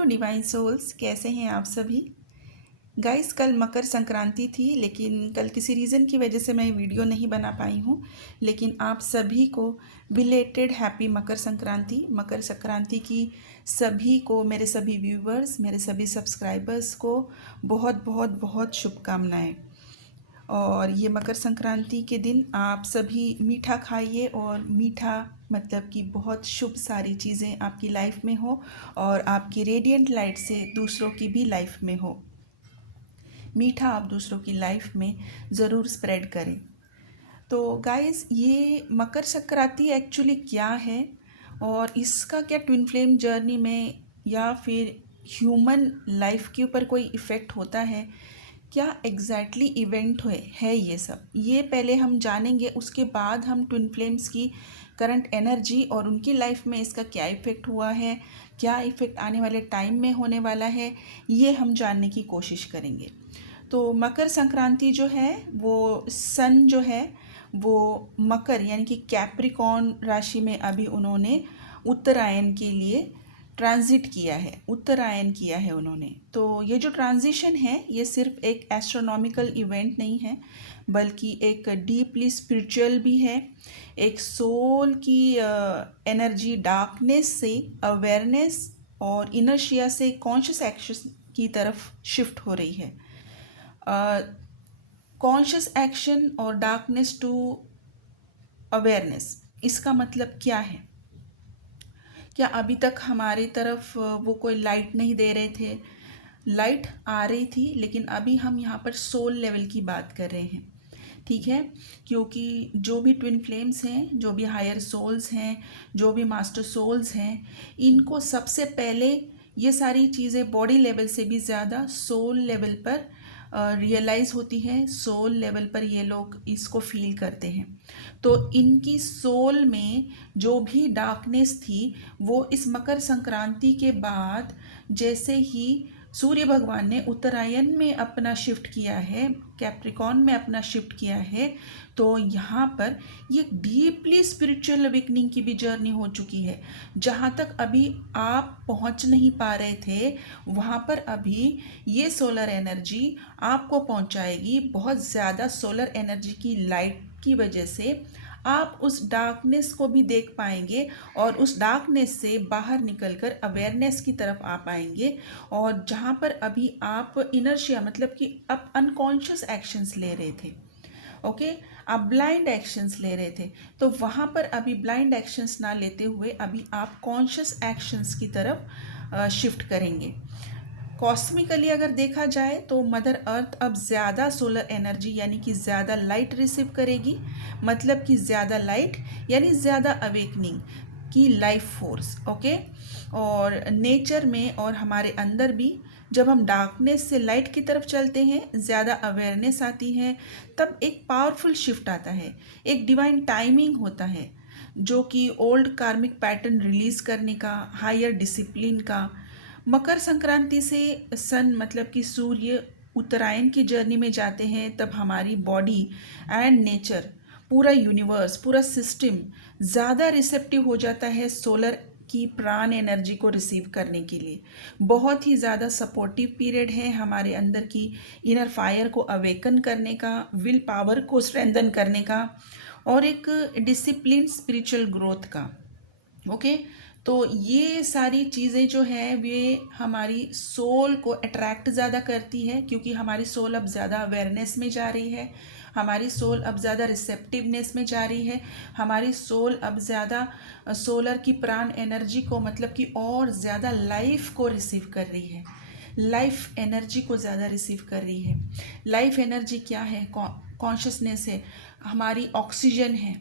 Hello divine souls, कैसे हैं आप सभी। गाइस, कल मकर संक्रांति थी, लेकिन कल किसी रीज़न की वजह से मैं वीडियो नहीं बना पाई हूँ। लेकिन आप सभी को बिलेटेड हैप्पी मकर संक्रांति। मकर संक्रांति की सभी को, मेरे सभी व्यूवर्स, मेरे सभी सब्सक्राइबर्स को बहुत बहुत बहुत शुभकामनाएं। और ये मकर संक्रांति के दिन आप सभी मीठा खाइए, और मीठा मतलब कि बहुत शुभ सारी चीज़ें आपकी लाइफ में हो और आपकी रेडियंट लाइट से दूसरों की भी लाइफ में हो। मीठा आप दूसरों की लाइफ में ज़रूर स्प्रेड करें। तो गाइस, ये मकर संक्रांति एक्चुअली क्या है और इसका क्या ट्विन फ्लेम जर्नी में या फिर ह्यूमन लाइफ के ऊपर कोई इफ़ेक्ट होता है, क्या एग्जैक्टली इवेंट है ये सब, ये पहले हम जानेंगे। उसके बाद हम ट्विन फ्लेम्स की करंट एनर्जी और उनकी लाइफ में इसका क्या इफ़ेक्ट हुआ है, क्या इफ़ेक्ट आने वाले टाइम में होने वाला है, ये हम जानने की कोशिश करेंगे। तो मकर संक्रांति जो है, वो सन जो है वो मकर यानी कि कैप्रिकॉर्न राशि में अभी उन्होंने उत्तरायण के लिए ट्रांजिट किया है, उत्तरायण किया है उन्होंने। तो ये जो ट्रांजिशन है, ये सिर्फ एक एस्ट्रोनॉमिकल इवेंट नहीं है, बल्कि एक डीपली स्पिरिचुअल भी है। एक सोल की एनर्जी डार्कनेस से अवेयरनेस और इनर्शिया से कॉन्शियस एक्शन की तरफ शिफ्ट हो रही है। कॉन्शियस एक्शन और डार्कनेस टू अवेयरनेस, इसका मतलब क्या है? क्या अभी तक हमारी तरफ वो कोई लाइट नहीं दे रहे थे? लाइट आ रही थी, लेकिन अभी हम यहाँ पर सोल लेवल की बात कर रहे हैं, ठीक है। क्योंकि जो भी ट्विन फ्लेम्स हैं, जो भी हायर सोल्स हैं, जो भी मास्टर सोल्स हैं, इनको सबसे पहले ये सारी चीज़ें बॉडी लेवल से भी ज़्यादा सोल लेवल पर रियलाइज़ होती है। सोल लेवल पर ये लोग इसको फील करते हैं। तो इनकी सोल में जो भी डार्कनेस थी, वो इस मकर संक्रांति के बाद, जैसे ही सूर्य भगवान ने उत्तरायण में अपना शिफ्ट किया है, कैप्रिकॉर्न में अपना शिफ्ट किया है, तो यहाँ पर ये डीपली स्पिरिचुअल अवेकनिंग की भी जर्नी हो चुकी है। जहाँ तक अभी आप पहुँच नहीं पा रहे थे, वहाँ पर अभी ये सोलर एनर्जी आपको पहुँचाएगी। बहुत ज़्यादा सोलर एनर्जी की लाइट की वजह से आप उस डार्कनेस को भी देख पाएंगे और उस डार्कनेस से बाहर निकलकर अवेयरनेस की तरफ आ पाएंगे। और जहाँ पर अभी आप इनर्शिया मतलब कि आप अनकॉन्शियस एक्शंस ले रहे थे, ओके, आप ब्लाइंड एक्शंस ले रहे थे, तो वहाँ पर अभी ब्लाइंड एक्शंस ना लेते हुए अभी आप कॉन्शियस एक्शंस की तरफ शिफ्ट करेंगे। कॉस्मिकली अगर देखा जाए तो मदर अर्थ अब ज़्यादा सोलर एनर्जी यानी कि ज़्यादा लाइट रिसीव करेगी। मतलब कि ज़्यादा लाइट यानी ज़्यादा अवेकनिंग की लाइफ फोर्स, ओके। और नेचर में और हमारे अंदर भी जब हम डार्कनेस से लाइट की तरफ चलते हैं, ज़्यादा अवेयरनेस आती है, तब एक पावरफुल शिफ्ट आता है, एक डिवाइन टाइमिंग होता है, जो कि ओल्ड कार्मिक पैटर्न रिलीज़ करने का, हायर डिसिप्लिन का। मकर संक्रांति से सन मतलब कि सूर्य उत्तरायण की जर्नी में जाते हैं, तब हमारी बॉडी एंड नेचर, पूरा यूनिवर्स, पूरा सिस्टम ज़्यादा रिसेप्टिव हो जाता है सोलर की प्राण एनर्जी को रिसीव करने के लिए। बहुत ही ज़्यादा सपोर्टिव पीरियड है हमारे अंदर की इनर फायर को अवेकन करने का, विल पावर को स्ट्रेंथन करने का, और एक डिसिप्लिन स्पिरिचुअल ग्रोथ का, ओके। तो ये सारी चीज़ें जो है वे हमारी सोल को अट्रैक्ट ज़्यादा करती है, क्योंकि हमारी सोल अब ज़्यादा अवेयरनेस में जा रही है, हमारी सोल अब ज़्यादा रिसेप्टिवनेस में जा रही है, हमारी सोल अब ज़्यादा सोलर की प्राण एनर्जी को मतलब कि और ज़्यादा लाइफ को रिसीव कर रही है, लाइफ एनर्जी को ज़्यादा रिसीव कर रही है। लाइफ एनर्जी क्या है? कॉन्शियसनेस है, हमारी ऑक्सीजन है,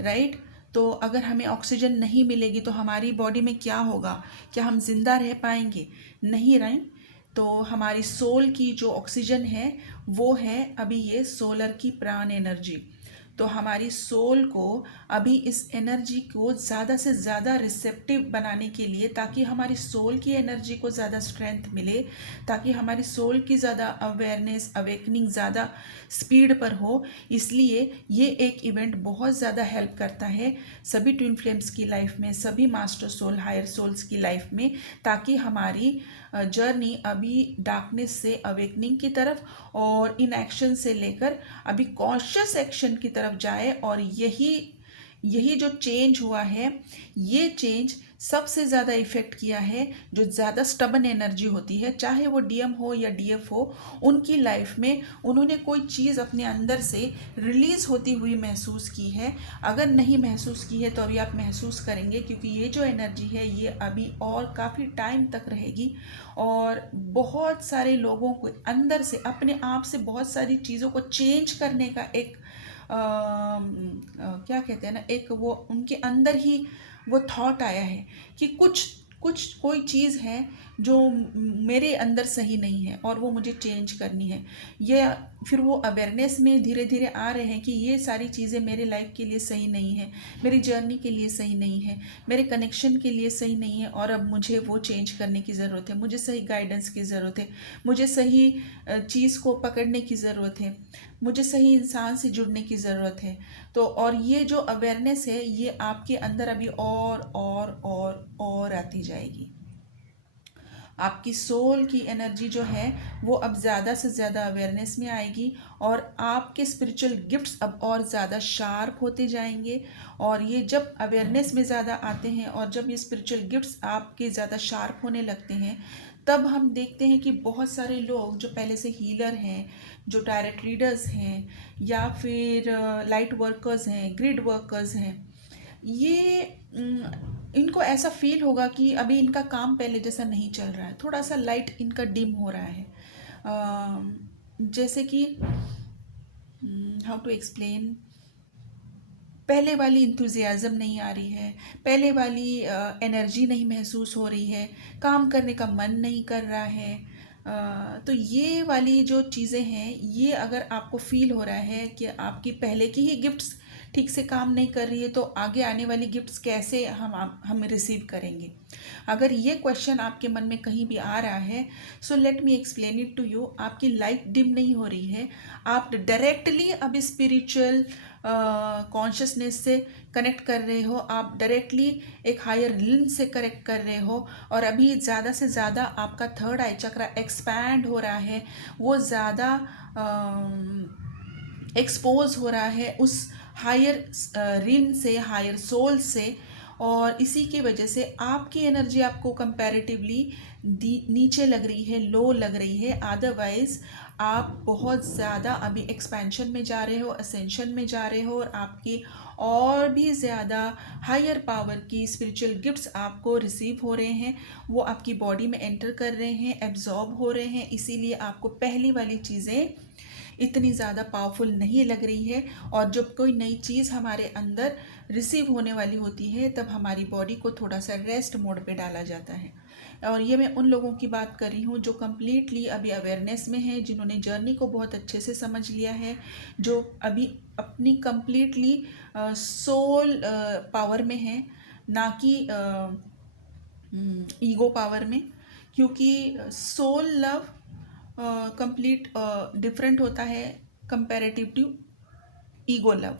राइट। तो अगर हमें ऑक्सीजन नहीं मिलेगी तो हमारी बॉडी में क्या होगा? क्या हम जिंदा रह पाएंगे? नहीं, राइट। तो हमारी सोल की जो ऑक्सीजन है, वो है अभी ये सोलर की प्राण एनर्जी। तो हमारी सोल को अभी इस एनर्जी को ज़्यादा से ज़्यादा रिसेप्टिव बनाने के लिए, ताकि हमारी सोल की एनर्जी को ज़्यादा स्ट्रेंथ मिले, ताकि हमारी सोल की ज़्यादा अवेयरनेस, अवेकनिंग ज़्यादा स्पीड पर हो, इसलिए ये एक इवेंट बहुत ज़्यादा हेल्प करता है सभी ट्विन फ्लेम्स की लाइफ में, सभी मास्टर सोल, हायर सोल्स की लाइफ में, ताकि हमारी जर्नी अभी डार्कनेस से अवेकनिंग की तरफ और इन एक्शन से लेकर अभी कॉन्शियस एक्शन की तरफ जाए। और यही जो चेंज हुआ है, ये चेंज सबसे ज़्यादा इफ़ेक्ट किया है जो ज़्यादा स्टबन एनर्जी होती है, चाहे वो डीएम हो या डीएफ हो, उनकी लाइफ में उन्होंने कोई चीज़ अपने अंदर से रिलीज़ होती हुई महसूस की है। अगर नहीं महसूस की है तो अभी आप महसूस करेंगे, क्योंकि ये जो एनर्जी है ये अभी और काफ़ी टाइम तक रहेगी। और बहुत सारे लोगों को अंदर से अपने आप से बहुत सारी चीज़ों को चेंज करने का एक क्या कहते हैं ना, एक वो उनके अंदर ही वो थॉट आया है कि कुछ कुछ कोई चीज़ है जो मेरे अंदर सही नहीं है और वो मुझे चेंज करनी है। ये फिर वो अवेयरनेस में धीरे धीरे आ रहे हैं कि ये सारी चीज़ें मेरे लाइफ के लिए सही नहीं है, मेरी जर्नी के लिए सही नहीं है, मेरे कनेक्शन के लिए सही नहीं है, और अब मुझे वो चेंज करने की ज़रूरत है, मुझे सही गाइडेंस की ज़रूरत है, मुझे सही चीज़ को पकड़ने की ज़रूरत है, मुझे सही इंसान से जुड़ने की ज़रूरत है। तो और ये जो अवेयरनेस है ये आपके अंदर अभी और आती जाएगी। आपकी सोल की एनर्जी जो है वो अब ज़्यादा से ज़्यादा अवेयरनेस में आएगी, और आपके स्पिरिचुअल गिफ्ट्स अब और ज़्यादा शार्प होते जाएंगे। और ये जब अवेयरनेस में ज़्यादा आते हैं और जब ये स्पिरिचुअल गिफ्ट्स आपके ज़्यादा शार्प होने लगते हैं, तब हम देखते हैं कि बहुत सारे लोग जो पहले से हीलर हैं, जो डायरेक्ट रीडर्स हैं, या फिर लाइट वर्कर्स हैं, ग्रिड वर्कर्स हैं, ये इनको ऐसा फील होगा कि अभी इनका काम पहले जैसा नहीं चल रहा है, थोड़ा सा लाइट इनका डिम हो रहा है। जैसे कि हाउ टू एक्सप्लेन, पहले वाली इंथुजियाज़म नहीं आ रही है, पहले वाली एनर्जी नहीं महसूस हो रही है, काम करने का मन नहीं कर रहा है। तो ये वाली जो चीज़ें हैं, ये अगर आपको फील हो रहा है कि आपकी पहले की ही गिफ्ट्स ठीक से काम नहीं कर रही है, तो आगे आने वाली गिफ्ट्स कैसे हम रिसीव करेंगे। अगर ये क्वेश्चन आपके मन में कहीं भी आ रहा है, so let me explain it to you. आपकी लाइट डिम नहीं हो रही है, आप डायरेक्टली अभी स्पिरिचुअल कॉन्शियसनेस से कनेक्ट कर रहे हो, आप डायरेक्टली एक हायर रिलन से कनेक्ट कर रहे हो, और अभी ज़्यादा से ज़्यादा आपका थर्ड आई चक्रा एक्सपैंड हो रहा है, वो ज़्यादा एक्सपोज हो रहा है उस हायर रिन से, हायर सोल से। और इसी की वजह से आपकी एनर्जी आपको कंपैरेटिवली नीचे लग रही है, लो लग रही है। अदरवाइज आप बहुत ज़्यादा अभी एक्सपेंशन में जा रहे हो, असेंशन में जा रहे हो, और आपकी और भी ज़्यादा हायर पावर की स्पिरिचुअल गिफ्ट्स आपको रिसीव हो रहे हैं, वो आपकी बॉडी में एंटर कर रहे हैं, एब्जॉर्ब हो रहे हैं। इसीलिए आपको पहली वाली चीज़ें इतनी ज़्यादा पावरफुल नहीं लग रही है। और जब कोई नई चीज़ हमारे अंदर रिसीव होने वाली होती है, तब हमारी बॉडी को थोड़ा सा रेस्ट मोड पे डाला जाता है। और ये मैं उन लोगों की बात कर रही हूँ जो कम्प्लीटली अभी अवेयरनेस में है, जिन्होंने जर्नी को बहुत अच्छे से समझ लिया है, जो अभी अपनी कम्प्लीटली सोल पावर में है, ना कि ईगो पावर में। क्योंकि सोल लव कंप्लीट डिफरेंट होता है comparative to ego love.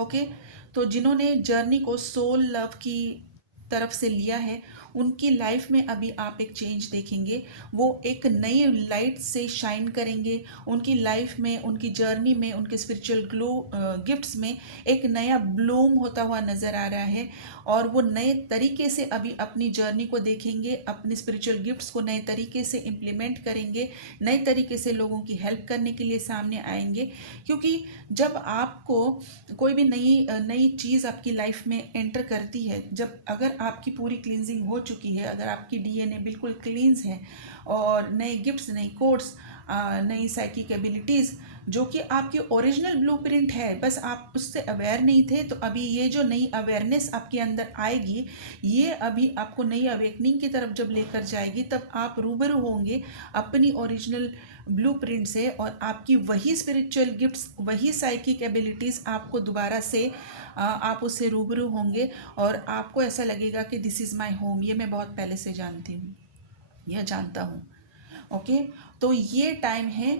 Okay, तो जिन्होंने जर्नी को सोल लव की तरफ से लिया है, उनकी लाइफ में अभी आप एक चेंज देखेंगे। वो एक नई लाइट से शाइन करेंगे, उनकी लाइफ में, उनकी जर्नी में, उनके स्पिरिचुअल ग्लो गिफ्ट्स में एक नया ब्लूम होता हुआ नज़र आ रहा है। और वो नए तरीके से अभी अपनी जर्नी को देखेंगे, अपने स्पिरिचुअल गिफ्ट्स को नए तरीके से इम्प्लीमेंट करेंगे, नए तरीके से लोगों की हेल्प करने के लिए सामने आएंगे। क्योंकि जब आपको कोई भी नई चीज़ आपकी लाइफ में एंटर करती है, जब अगर आपकी पूरी क्लींजिंग हो चुकी है, अगर आपकी डीएनए बिल्कुल क्लींस है, और नए गिफ्ट्स, नई कोड्स, नई साइकिक एबिलिटीज़ जो कि आपकी ओरिजिनल ब्लूप्रिंट है, बस आप उससे अवेयर नहीं थे। तो अभी ये जो नई अवेयरनेस आपके अंदर आएगी, ये अभी आपको नई अवेकनिंग की तरफ जब लेकर जाएगी, तब आप रूबरू होंगे अपनी ओरिजिनल ब्लूप्रिंट से, और आपकी वही स्पिरिचुअल गिफ्ट्स, वही साइकिक एबिलिटीज़ आपको दोबारा से आप उससे रूबरू होंगे, और आपको ऐसा लगेगा कि दिस इज़ माई होम, ये मैं बहुत पहले से जानती हूँ, यह जानता हूँ। ओके, तो ये टाइम है,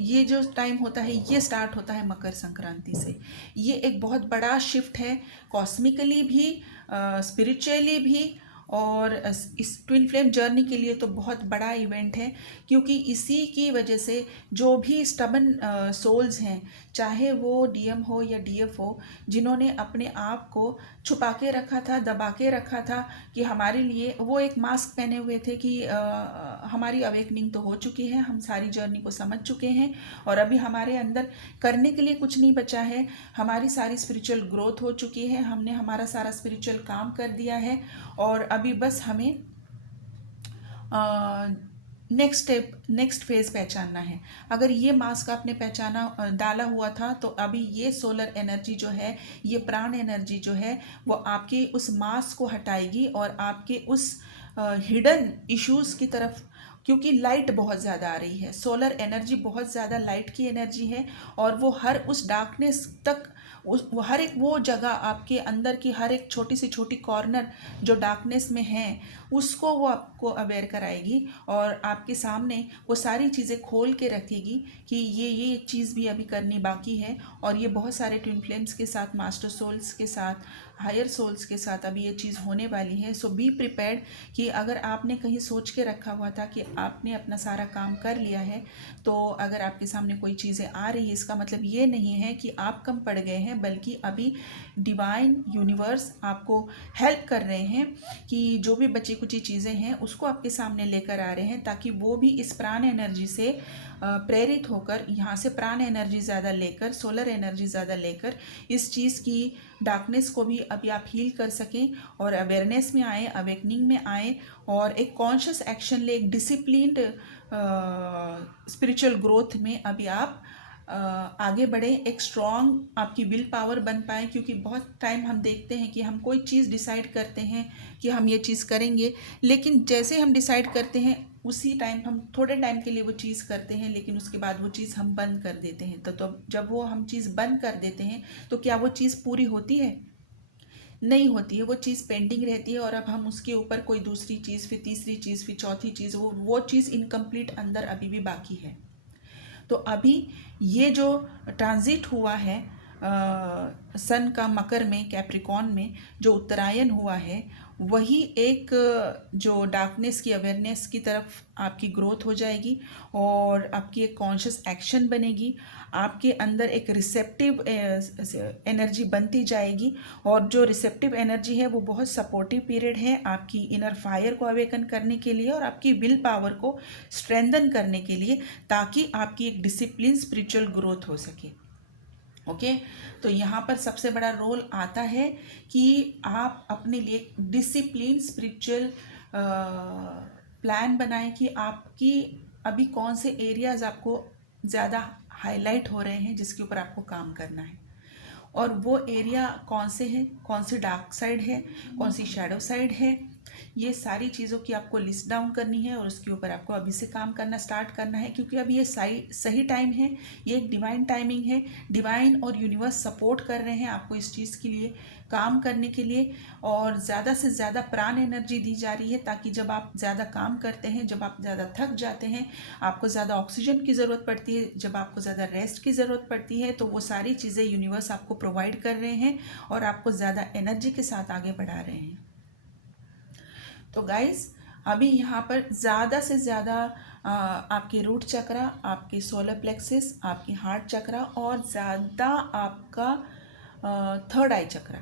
ये जो टाइम होता है ये स्टार्ट होता है मकर संक्रांति से। ये एक बहुत बड़ा शिफ्ट है, कॉस्मिकली भी, स्पिरिचुअली भी, और इस ट्विन फ्लेम जर्नी के लिए तो बहुत बड़ा इवेंट है, क्योंकि इसी की वजह से जो भी स्टबन सोल्स हैं, चाहे वो डीएम हो या डीएफ हो, जिन्होंने अपने आप को छुपा के रखा था, दबा के रखा था, कि हमारे लिए वो एक मास्क पहने हुए थे कि हमारी अवेकनिंग तो हो चुकी है, हम सारी जर्नी को समझ चुके हैं, और अभी हमारे अंदर करने के लिए कुछ नहीं बचा है, हमारी सारी स्पिरिचुअल ग्रोथ हो चुकी है, हमने हमारा सारा स्पिरिचुअल काम कर दिया है, और अभी बस हमें नेक्स्ट स्टेप, नेक्स्ट फेज पहचानना है। अगर ये मास्क आपने पहचाना, डाला हुआ था, तो अभी ये सोलर एनर्जी जो है, ये प्राण एनर्जी जो है, वो आपके उस मास्क को हटाएगी, और आपके उस हिडन इश्यूज़ की तरफ, क्योंकि लाइट बहुत ज़्यादा आ रही है, सोलर एनर्जी बहुत ज़्यादा लाइट की एनर्जी है, और वो हर उस डार्कनेस तक, वो हर एक वो जगह आपके अंदर की हर एक छोटी से छोटी कॉर्नर जो डार्कनेस में है, उसको वो आपको अवेयर कराएगी, और आपके सामने वो सारी चीज़ें खोल के रखेगी कि ये चीज़ भी अभी करनी बाकी है, और ये बहुत सारे ट्विन फ्लेम्स के साथ, मास्टर सोल्स के साथ, हायर सोल्स के साथ अभी ये चीज़ होने वाली है। सो बी प्रिपेयर्ड कि अगर आपने कहीं सोच के रखा हुआ था कि आपने अपना सारा काम कर लिया है, तो अगर आपके सामने कोई चीज़ें आ रही है, इसका मतलब ये नहीं है कि आप कम पड़ गए हैं, बल्कि अभी डिवाइन यूनिवर्स आपको हेल्प कर रहे हैं कि जो भी बची कुची चीज़ें हैं उसको आपके सामने लेकर आ रहे हैं, ताकि वो भी इस प्राण एनर्जी से प्रेरित होकर, यहाँ से प्राण एनर्जी ज़्यादा लेकर, सोलर एनर्जी ज़्यादा लेकर, इस चीज़ की डार्कनेस को भी अभी आप हील कर सकें, और अवेयरनेस में आए, अवेकनिंग में आए, और एक कॉन्शियस एक्शन ले, एक डिसिप्लिन्ड स्पिरिचुअल ग्रोथ में अभी आप आगे बढ़े, एक स्ट्रॉन्ग आपकी विल पावर बन पाए। क्योंकि बहुत टाइम हम देखते हैं कि हम कोई चीज़ डिसाइड करते हैं कि हम ये चीज़ करेंगे, लेकिन जैसे हम डिसाइड करते हैं उसी टाइम हम थोड़े टाइम के लिए वो चीज़ करते हैं, लेकिन उसके बाद वो चीज़ हम बंद कर देते हैं। तो जब वो हम चीज़ बंद कर देते हैं, तो क्या वो चीज़ पूरी होती है? नहीं होती है, वो चीज़ पेंडिंग रहती है, और अब हम उसके ऊपर कोई दूसरी चीज़, फिर तीसरी चीज़, फिर चौथी चीज़, वो चीज़ इनकम्प्लीट अंदर अभी भी बाकी है। तो अभी ये जो ट्रांजिट हुआ है सन का मकर में, कैप्रिकॉन में जो उत्तरायण हुआ है, वही एक जो डार्कनेस की अवेयरनेस की तरफ आपकी ग्रोथ हो जाएगी, और आपकी एक कॉन्शियस एक्शन बनेगी, आपके अंदर एक रिसेप्टिव एनर्जी बनती जाएगी, और जो रिसेप्टिव एनर्जी है वो बहुत सपोर्टिव पीरियड है आपकी इनर फायर को अवेकन करने के लिए, और आपकी विल पावर को स्ट्रेंथन करने के लिए, ताकि आपकी एक डिसिप्लिन स्पिरिचुअल ग्रोथ हो सके। ओके, तो यहाँ पर सबसे बड़ा रोल आता है कि आप अपने लिए डिसिप्लिन स्पिरिचुअल प्लान बनाएं कि आपकी अभी कौन से एरियाज आपको ज़्यादा हाईलाइट हो रहे हैं, जिसके ऊपर आपको काम करना है, और वो एरिया कौन से हैं, कौन सी डार्क साइड है, कौन सी शैडो साइड है, ये सारी चीज़ों की आपको लिस्ट डाउन करनी है, और उसके ऊपर आपको अभी से काम करना स्टार्ट करना है। क्योंकि अभी ये सही टाइम है, ये एक डिवाइन टाइमिंग है, डिवाइन और यूनिवर्स सपोर्ट कर रहे हैं आपको इस चीज़ के लिए, काम करने के लिए, और ज़्यादा से ज़्यादा प्राण एनर्जी दी जा रही है, ताकि जब आप ज़्यादा काम करते हैं, जब आप ज़्यादा थक जाते हैं, आपको ज़्यादा ऑक्सीजन की ज़रूरत पड़ती है, जब आपको ज़्यादा रेस्ट की ज़रूरत पड़ती है, तो वो सारी चीज़ें यूनिवर्स आपको प्रोवाइड कर रहे हैं, और आपको ज़्यादा एनर्जी के साथ आगे बढ़ा रहे हैं। तो गाइस, अभी यहाँ पर ज़्यादा से ज़्यादा आपके रूट चक्रा, आपके सोलर प्लेक्सिस, आपकी हार्ट चक्रा, और ज़्यादा आपका थर्ड आई चक्रा,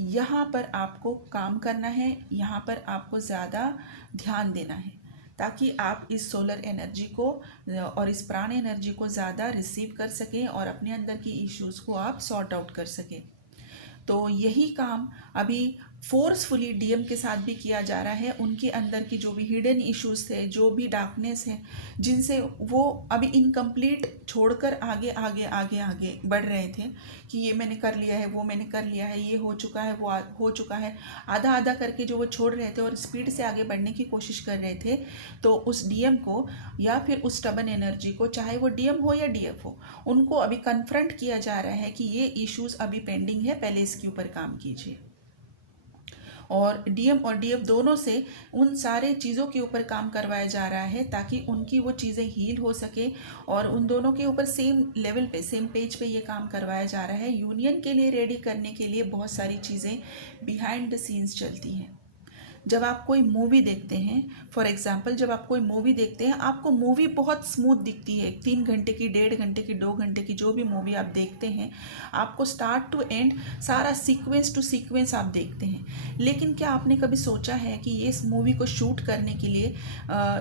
यहाँ पर आपको काम करना है, यहाँ पर आपको ज़्यादा ध्यान देना है, ताकि आप इस सोलर एनर्जी को और इस प्राण एनर्जी को ज़्यादा रिसीव कर सकें, और अपने अंदर की इश्यूज़ को आप सॉर्ट आउट कर सकें। तो यही काम अभी फोर्सफुली डीएम के साथ भी किया जा रहा है। उनके अंदर की जो भी हिडन इश्यूज थे, जो भी डार्कनेस है, जिनसे वो अभी इनकम्प्लीट छोड़कर आगे आगे आगे आगे बढ़ रहे थे कि ये मैंने कर लिया है, वो मैंने कर लिया है, ये हो चुका है, वो हो चुका है, आधा आधा करके जो वो छोड़ रहे थे और स्पीड से आगे बढ़ने की कोशिश कर रहे थे। तो उस डीएम को या फिर उस स्टबन एनर्जी को, चाहे वो डीएम हो या डीएफ हो, उनको अभी कन्फ्रंट किया जा रहा है कि ये इश्यूज अभी पेंडिंग है, पहले इसके ऊपर काम कीजिए। और डीएम और डीएफ दोनों से उन सारे चीज़ों के ऊपर काम करवाया जा रहा है ताकि उनकी वो चीज़ें हील हो सके, और उन दोनों के ऊपर सेम लेवल पे, सेम पेज पे ये काम करवाया जा रहा है। यूनियन के लिए रेडी करने के लिए बहुत सारी चीज़ें बिहाइंड द सीन्स चलती हैं। जब आप कोई मूवी देखते हैं, फॉर एग्जाम्पल जब आप कोई मूवी देखते हैं, आपको मूवी बहुत स्मूथ दिखती है, 3 घंटे की, 1.5 घंटे की, 2 घंटे की, जो भी मूवी आप देखते हैं, आपको स्टार्ट टू एंड सारा सीक्वेंस टू सीक्वेंस आप देखते हैं। लेकिन क्या आपने कभी सोचा है कि ये इस मूवी को शूट करने के लिए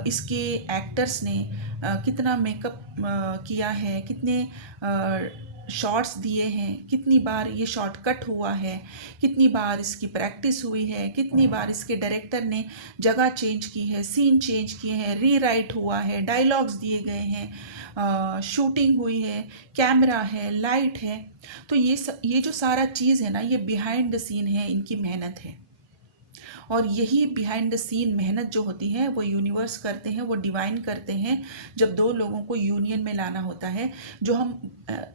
इसके एक्टर्स ने कितना मेकअप किया है, कितने शॉट्स दिए हैं, कितनी बार ये शॉट कट हुआ है, कितनी बार इसकी प्रैक्टिस हुई है, कितनी बार इसके डायरेक्टर ने जगह चेंज की है, सीन चेंज किए हैं, रीराइट हुआ है, डायलॉग्स दिए गए हैं, शूटिंग हुई है, कैमरा है, लाइट है। तो ये जो सारा चीज़ है ना, ये बिहाइंड द सीन है, इनकी मेहनत है। और यही बिहाइंड द सीन मेहनत जो होती है वो यूनिवर्स करते हैं, वो डिवाइन करते हैं। जब दो लोगों को यूनियन में लाना होता है, जो हम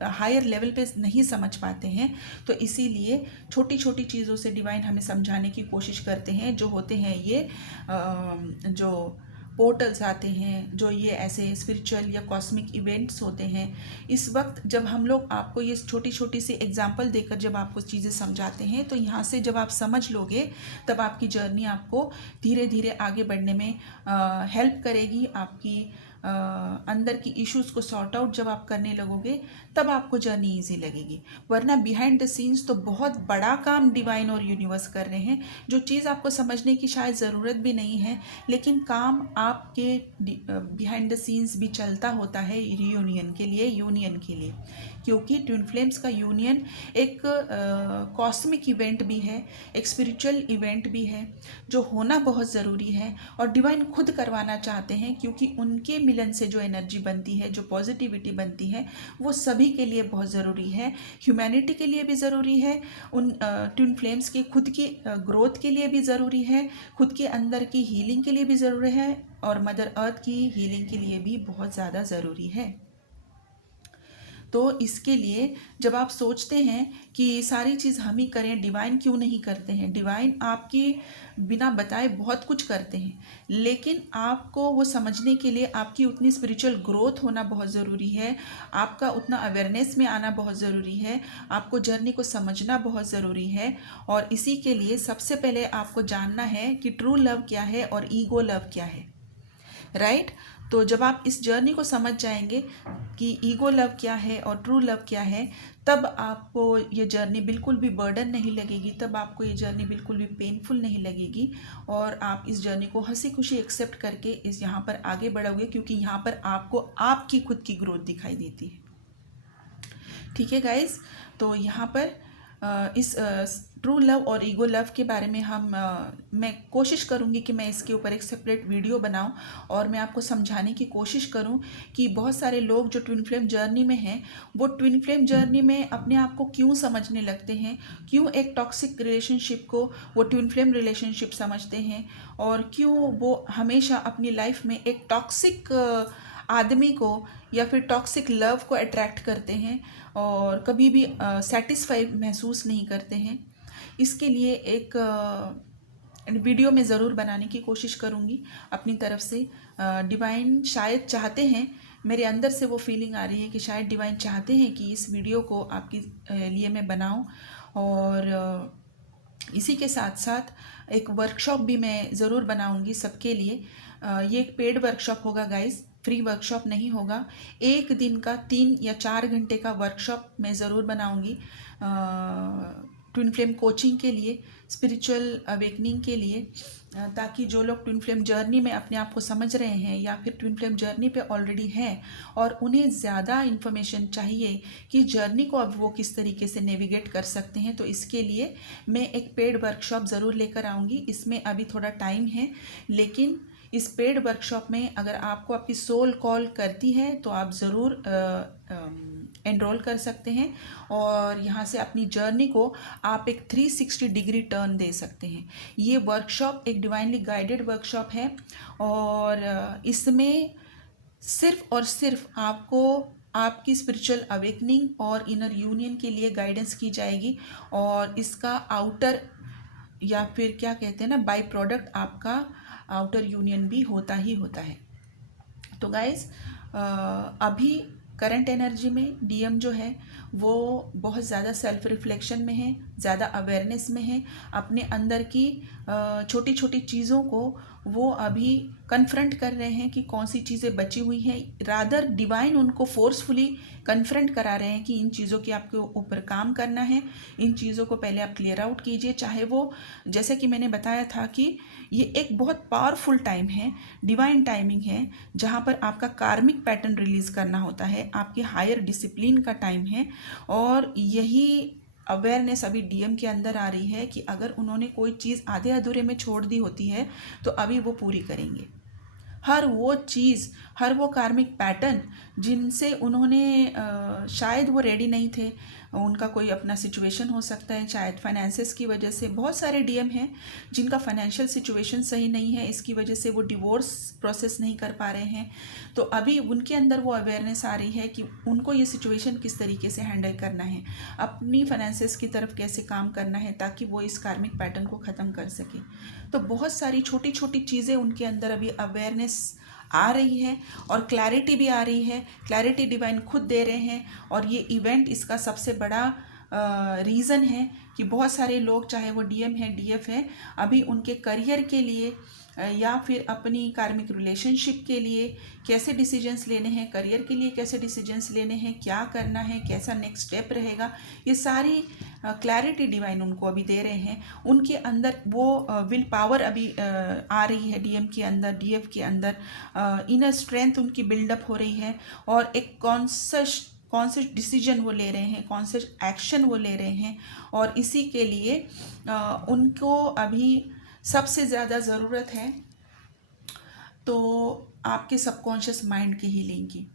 हायर लेवल पे नहीं समझ पाते हैं, तो इसीलिए छोटी छोटी चीज़ों से डिवाइन हमें समझाने की कोशिश करते हैं। जो होते हैं ये जो पोर्टल्स आते हैं, जो ये ऐसे स्पिरिचुअल या कॉस्मिक इवेंट्स होते हैं, इस वक्त जब हम लोग आपको ये छोटी छोटी सी एग्जांपल देकर जब आपको चीज़ें समझाते हैं, तो यहाँ से जब आप समझ लोगे, तब आपकी जर्नी आपको धीरे धीरे आगे बढ़ने में हेल्प करेगी। आपकी अंदर की इश्यूज को सॉर्ट आउट जब आप करने लगोगे, तब आपको जर्नी ईजी लगेगी। वरना बिहाइंड द सीन्स तो बहुत बड़ा काम डिवाइन और यूनिवर्स कर रहे हैं, जो चीज़ आपको समझने की शायद ज़रूरत भी नहीं है, लेकिन काम आपके बिहाइंड द सीन्स भी चलता होता है रियूनियन के लिए, यूनियन के लिए। क्योंकि ट्विन फ्लेम्स का यूनियन एक कॉस्मिक इवेंट भी है, एक स्पिरिचुअल इवेंट भी है, जो होना बहुत ज़रूरी है और डिवाइन खुद करवाना चाहते हैं। क्योंकि उनके मिलन से जो एनर्जी बनती है, जो पॉजिटिविटी बनती है, वो सभी के लिए बहुत ज़रूरी है, ह्यूमैनिटी के लिए भी ज़रूरी है, उन ट्विन फ्लेम्स के खुद की ग्रोथ के लिए भी ज़रूरी है, खुद के अंदर की हीलिंग के लिए भी ज़रूरी है, और मदर अर्थ की हीलिंग के लिए भी बहुत ज़्यादा ज़रूरी है। तो इसके लिए जब आप सोचते हैं कि सारी चीज़ हम ही करें, डिवाइन क्यों नहीं करते हैं? डिवाइन आपकी बिना बताए बहुत कुछ करते हैं, लेकिन आपको वो समझने के लिए आपकी उतनी स्पिरिचुअल ग्रोथ होना बहुत ज़रूरी है, आपका उतना अवेयरनेस में आना बहुत ज़रूरी है, आपको जर्नी को समझना बहुत ज़रूरी है। और इसी के लिए सबसे पहले आपको जानना है कि ट्रू लव क्या है और ईगो लव क्या है, राइट? तो जब आप इस जर्नी को समझ जाएंगे कि ईगो लव क्या है और ट्रू लव क्या है, तब आपको ये जर्नी बिल्कुल भी बर्डन नहीं लगेगी, तब आपको ये जर्नी बिल्कुल भी पेनफुल नहीं लगेगी, और आप इस जर्नी को हंसी खुशी एक्सेप्ट करके इस यहाँ पर आगे बढ़ोगे, क्योंकि यहाँ पर आपको आपकी खुद की ग्रोथ दिखाई देती है। ठीक है गाइज, तो यहाँ पर इस ट्रू लव और ईगो लव के बारे में मैं कोशिश करूँगी कि मैं इसके ऊपर एक सेपरेट वीडियो बनाऊं, और मैं आपको समझाने की कोशिश करूं कि बहुत सारे लोग जो ट्विन फ्लेम जर्नी में हैं, वो ट्विन फ्लेम जर्नी में अपने आप को क्यों समझने लगते हैं, क्यों एक टॉक्सिक रिलेशनशिप को वो ट्विन फ्लेम रिलेशनशिप समझते हैं, और क्यों वो हमेशा अपनी लाइफ में एक टॉक्सिक आदमी को या फिर टॉक्सिक लव को अट्रैक्ट करते हैं, और कभी भी सेटिस्फाई महसूस नहीं करते हैं। इसके लिए एक वीडियो में ज़रूर बनाने की कोशिश करूँगी अपनी तरफ से। डिवाइन शायद चाहते हैं, मेरे अंदर से वो फीलिंग आ रही है कि शायद डिवाइन चाहते हैं कि इस वीडियो को आपके लिए मैं बनाऊं, और इसी के साथ साथ एक वर्कशॉप भी मैं ज़रूर बनाऊंगी सबके लिए। ये एक पेड वर्कशॉप होगा गाइस, फ्री वर्कशॉप नहीं होगा। एक दिन का 3 या 4 घंटे का वर्कशॉप मैं ज़रूर बनाऊंगी। ट्विन फ्लेम कोचिंग के लिए, स्पिरिचुअल अवेकनिंग के लिए, ताकि जो लोग ट्विन फ्लेम जर्नी में अपने आप को समझ रहे हैं या फिर ट्विन फ्लेम जर्नी पे ऑलरेडी हैं और उन्हें ज़्यादा इन्फॉर्मेशन चाहिए कि जर्नी को अब वो किस तरीके से नेविगेट कर सकते हैं, तो इसके लिए मैं एक पेड वर्कशॉप ज़रूर लेकर आऊँगी। इसमें अभी थोड़ा टाइम है, लेकिन इस पेड वर्कशॉप में अगर आपको आपकी सोल कॉल करती है तो आप ज़रूर एनरोल कर सकते हैं और यहाँ से अपनी जर्नी को आप एक 360 डिग्री टर्न दे सकते हैं। ये वर्कशॉप एक डिवाइनली गाइडेड वर्कशॉप है और इसमें सिर्फ और सिर्फ आपको आपकी स्पिरिचुअल अवेकनिंग और इनर यूनियन के लिए गाइडेंस की जाएगी और इसका आउटर या फिर क्या कहते हैं ना, बाय प्रोडक्ट आपका आउटर यूनियन भी होता ही होता है। तो गाइस, अभी करंट एनर्जी में डीएम जो है वो बहुत ज़्यादा सेल्फ रिफ्लेक्शन में है, ज़्यादा अवेयरनेस में है, अपने अंदर की छोटी छोटी चीज़ों को वो अभी कन्फ्रंट कर रहे हैं कि कौन सी चीज़ें बची हुई हैं। रादर डिवाइन उनको फोर्सफुली कन्फ्रंट करा रहे हैं कि इन चीज़ों की आपके ऊपर काम करना है, इन चीज़ों को पहले आप क्लियर आउट कीजिए। चाहे वो, जैसे कि मैंने बताया था कि ये एक बहुत पावरफुल टाइम है, डिवाइन टाइमिंग है, जहाँ पर आपका कार्मिक पैटर्न रिलीज़ करना होता है, आपके हायर डिसिप्लिन का टाइम है और यही अवेयरनेस अभी डीएम के अंदर आ रही है कि अगर उन्होंने कोई चीज़ आधे अधूरे में छोड़ दी होती है तो अभी वो पूरी करेंगे। हर वो चीज़, हर वो कार्मिक पैटर्न जिनसे उन्होंने शायद वो रेडी नहीं थे, उनका कोई अपना सिचुएशन हो सकता है, शायद फाइनेंसेस की वजह से। बहुत सारे डीएम हैं जिनका फाइनेंशियल सिचुएशन सही नहीं है, इसकी वजह से वो डिवोर्स प्रोसेस नहीं कर पा रहे हैं। तो अभी उनके अंदर वो अवेयरनेस आ रही है कि उनको ये सिचुएशन किस तरीके से हैंडल करना है, अपनी फाइनेंसेस की तरफ कैसे काम करना है ताकि वो इस कार्मिक पैटर्न को ख़त्म कर सके। तो बहुत सारी छोटी छोटी चीज़ें उनके अंदर अभी अवेयरनेस आ रही है और क्लैरिटी भी आ रही है। क्लैरिटी डिवाइन खुद दे रहे हैं और ये इवेंट इसका सबसे बड़ा रीज़न है कि बहुत सारे लोग, चाहे वो डीएम है, डीएफ है, अभी उनके करियर के लिए या फिर अपनी कार्मिक रिलेशनशिप के लिए कैसे डिसीजंस लेने हैं, करियर के लिए कैसे डिसीजंस लेने हैं, क्या करना है, कैसा नेक्स्ट स्टेप रहेगा, ये सारी क्लैरिटी डिवाइन उनको अभी दे रहे हैं। उनके अंदर वो विल पावर अभी आ रही है, डीएम के अंदर, डीएफ के अंदर इनर स्ट्रेंथ उनकी बिल्डअप हो रही है और एक कॉन्शियस डिसीजन वो ले रहे हैं, कॉन्शियस एक्शन वो ले रहे हैं और इसी के लिए उनको अभी सबसे ज़्यादा ज़रूरत है तो आपके सबकॉन्शियस माइंड की हीलिंग की,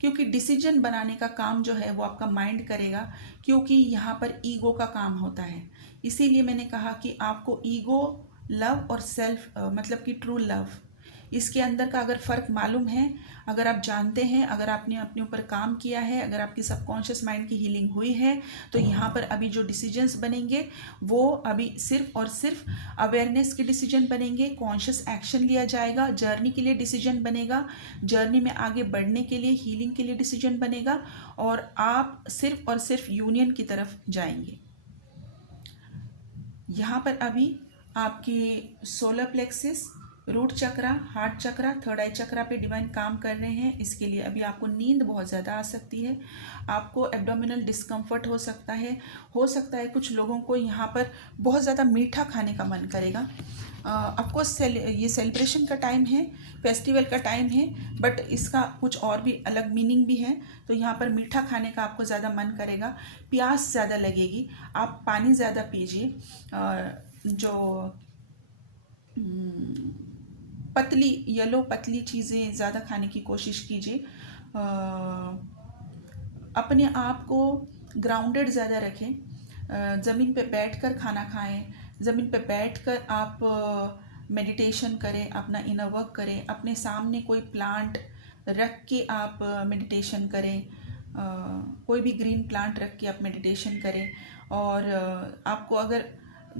क्योंकि डिसीजन बनाने का काम जो है वो आपका माइंड करेगा, क्योंकि यहाँ पर ईगो का काम होता है। इसीलिए मैंने कहा कि आपको ईगो, लव और सेल्फ मतलब कि ट्रू लव, इसके अंदर का अगर फ़र्क मालूम है, अगर आप जानते हैं, अगर आपने अपने ऊपर काम किया है, अगर आपकी सबकॉन्शियस माइंड की हीलिंग हुई है, तो यहाँ पर अभी जो डिसीजंस बनेंगे वो अभी सिर्फ और सिर्फ अवेयरनेस के डिसीजन बनेंगे, कॉन्शियस एक्शन लिया जाएगा, जर्नी के लिए डिसीजन बनेगा, जर्नी में आगे बढ़ने के लिए, हीलिंग के लिए डिसीजन बनेगा और आप सिर्फ और सिर्फ यूनियन की तरफ जाएंगे। यहाँ पर अभी आपकी सोलर प्लेक्सिस, रूट चक्रा, हार्ट चक्रा, थर्ड आई चक्रा पे डिवाइन काम कर रहे हैं। इसके लिए अभी आपको नींद बहुत ज़्यादा आ सकती है, आपको एब्डोमिनल डिस्कम्फर्ट हो सकता है कुछ लोगों को यहाँ पर बहुत ज़्यादा मीठा खाने का मन करेगा। ऑफकोर्स ये सेलिब्रेशन का टाइम है, फेस्टिवल का टाइम है, बट इसका कुछ और भी अलग मीनिंग भी है। तो यहाँ पर मीठा खाने का आपको ज़्यादा मन करेगा, प्यास ज़्यादा लगेगी, आप पानी ज़्यादा पीजिए, जो पतली येलो पतली चीज़ें ज़्यादा खाने की कोशिश कीजिए, अपने आप को ग्राउंडेड ज़्यादा रखें, ज़मीन पे बैठकर खाना खाएं, ज़मीन पे बैठकर आप मेडिटेशन करें, अपना इनर वर्क करें, अपने सामने कोई प्लांट रख के आप मेडिटेशन करें, कोई भी ग्रीन प्लांट रख के आप मेडिटेशन करें। और आपको अगर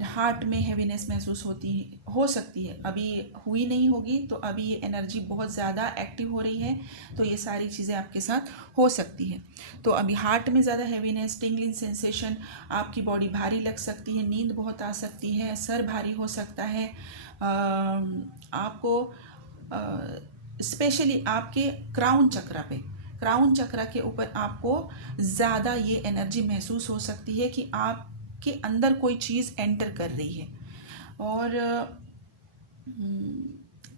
हार्ट में हैवीनेस महसूस हो सकती है, अभी हुई नहीं होगी, तो अभी ये एनर्जी बहुत ज़्यादा एक्टिव हो रही है, तो ये सारी चीज़ें आपके साथ हो सकती है। तो अभी हार्ट में ज़्यादा हैवीनेस, टिंगलिंग सेंसेशन, आपकी बॉडी भारी लग सकती है, नींद बहुत आ सकती है, सर भारी हो सकता है, आपको स्पेशली आपके क्राउन चक्रा के ऊपर आपको ज़्यादा ये एनर्जी महसूस हो सकती है कि आप आपके अंदर कोई चीज़ एंटर कर रही है। और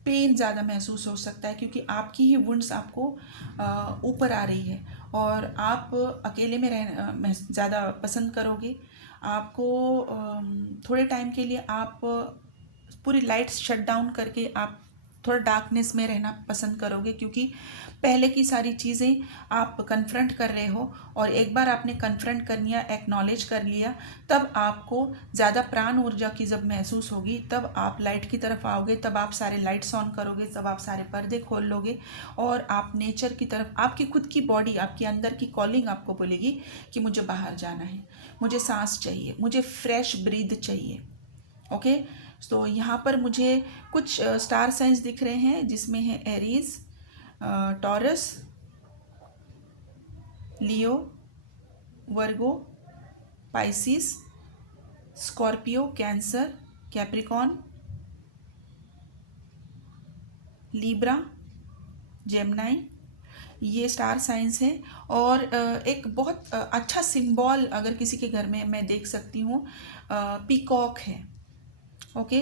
पेन ज़्यादा महसूस हो सकता है क्योंकि आपकी ही वुंड्स आपको ऊपर आ रही है और आप अकेले में रहना ज़्यादा पसंद करोगे। आपको थोड़े टाइम के लिए आप पूरी लाइट्स शट डाउन करके आप थोड़ा डार्कनेस में रहना पसंद करोगे, क्योंकि पहले की सारी चीज़ें आप कन्फ्रंट कर रहे हो और एक बार आपने कन्फ्रंट कर लिया, एक्नॉलेज कर लिया, तब आपको ज़्यादा प्राण ऊर्जा की जब महसूस होगी तब आप लाइट की तरफ आओगे, तब आप सारे लाइट्स ऑन करोगे, तब आप सारे पर्दे खोल लोगे और आप नेचर की तरफ, आपकी खुद की बॉडी, आपके अंदर की कॉलिंग आपको बोलेगी कि मुझे बाहर जाना है, मुझे सांस चाहिए, मुझे फ्रेश ब्रीथ चाहिए। ओके, तो यहाँ पर मुझे कुछ स्टार साइंस दिख रहे हैं जिसमें है Aries, Taurus, Leo, Virgo, Pisces, Scorpio, Cancer, Capricorn, Libra, Gemini. ये स्टार साइंस है। और एक बहुत अच्छा सिंबल अगर किसी के घर में मैं देख सकती हूँ, पीकॉक है। ओके,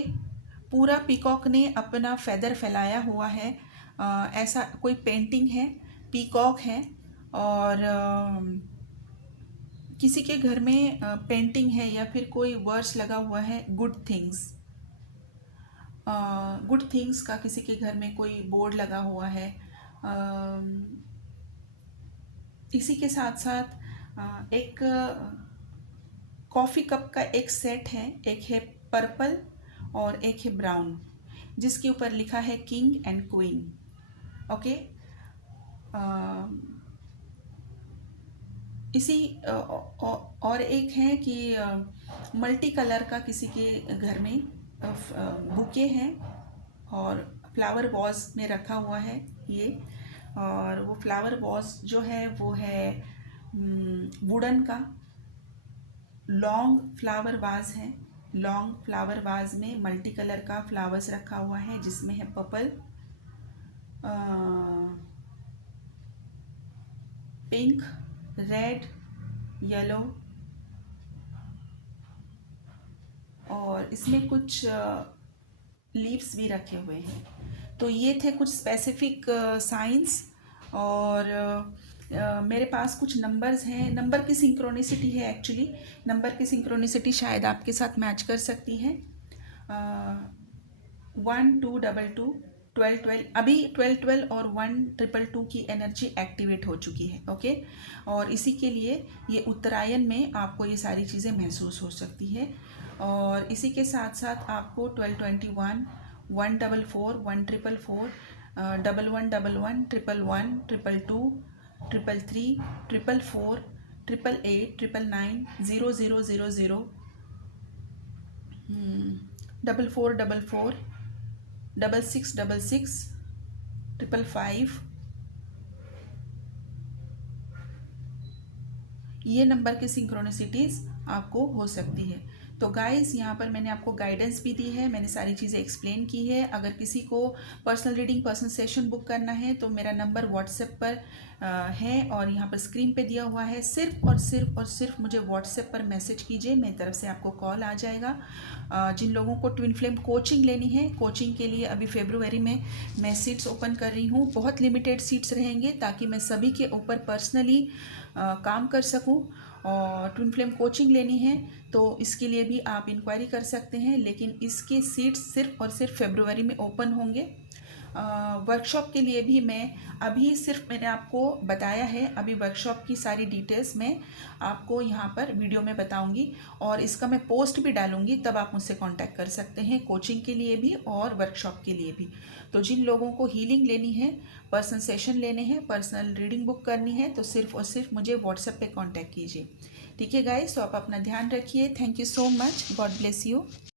पूरा पीकॉक ने अपना फेदर फैलाया हुआ है, ऐसा कोई पेंटिंग है, पीकॉक है। और किसी के घर में पेंटिंग है या फिर कोई वर्ड्स लगा हुआ है, गुड थिंग्स, गुड थिंग्स का किसी के घर में कोई बोर्ड लगा हुआ है। इसी के साथ साथ एक कॉफ़ी कप का एक सेट है, एक है पर्पल और एक है ब्राउन, जिसके ऊपर लिखा है किंग एंड क्वीन। ओके, इसी और एक है कि मल्टी कलर का किसी के घर में बुके हैं और फ्लावर वॉज में रखा हुआ है ये। और वो फ्लावर वॉज जो है वो है वुडन का, लॉन्ग फ्लावर वाज है। लॉन्ग फ्लावर वाज में मल्टी कलर का फ्लावर्स रखा हुआ है जिसमें है पर्पल, पिंक, रेड, येलो, और इसमें कुछ लीव्स भी रखे हुए हैं। तो ये थे कुछ स्पेसिफिक साइंस। और मेरे पास कुछ नंबर्स हैं, नंबर की सिंक्रोनिसिटी है एक्चुअली, नंबर की सिंक्रोनिसिटी शायद आपके साथ मैच कर सकती है। 1 2 2 2 12 12, अभी 12 12 और 1 2 2 की एनर्जी एक्टिवेट हो चुकी है। ओके, और इसी के लिए ये उत्तरायण में आपको ये सारी चीज़ें महसूस हो सकती है। और इसी के साथ साथ आपको 1221, 144, 144, 1111, 111, 222, 333, 444, 888, 999, 0000, 4444, 6666, 555, ये नंबर की सिंक्रोनिसिटीज़ आपको हो सकती है। तो गाइस, यहाँ पर मैंने आपको गाइडेंस भी दी है, मैंने सारी चीज़ें एक्सप्लेन की है। अगर किसी को personal reading, personal session book करना है तो मेरा नंबर व्हाट्सएप पर है और यहाँ पर स्क्रीन पे दिया हुआ है। सिर्फ और सिर्फ और सिर्फ मुझे व्हाट्सएप पर मैसेज कीजिए, मेरी तरफ से आपको कॉल आ जाएगा। जिन लोगों को ट्विन फ्लेम कोचिंग लेनी है, कोचिंग के लिए अभी फरवरी में मैं सीट्स ओपन कर रही हूँ। बहुत लिमिटेड सीट्स रहेंगे ताकि मैं सभी के ऊपर पर्सनली काम कर सकूँ। और ट्विन फ्लेम कोचिंग लेनी है तो इसके लिए भी आप इंक्वायरी कर सकते हैं, लेकिन इसके सीट्स सिर्फ और सिर्फ फरवरी में ओपन होंगे। वर्कशॉप के लिए भी मैं अभी सिर्फ मैंने आपको बताया है, अभी वर्कशॉप की सारी डिटेल्स मैं आपको यहाँ पर वीडियो में बताऊँगी और इसका मैं पोस्ट भी डालूँगी, तब आप मुझसे कांटेक्ट कर सकते हैं कोचिंग के लिए भी और वर्कशॉप के लिए भी। तो जिन लोगों को हीलिंग लेनी है, पर्सनल सेशन लेने हैं, पर्सनल रीडिंग बुक करनी है तो सिर्फ और सिर्फ मुझे व्हाट्सएप पे कांटेक्ट कीजिए। ठीक है गाइस, तो आप अपना ध्यान रखिए। Thank you so much, God bless you.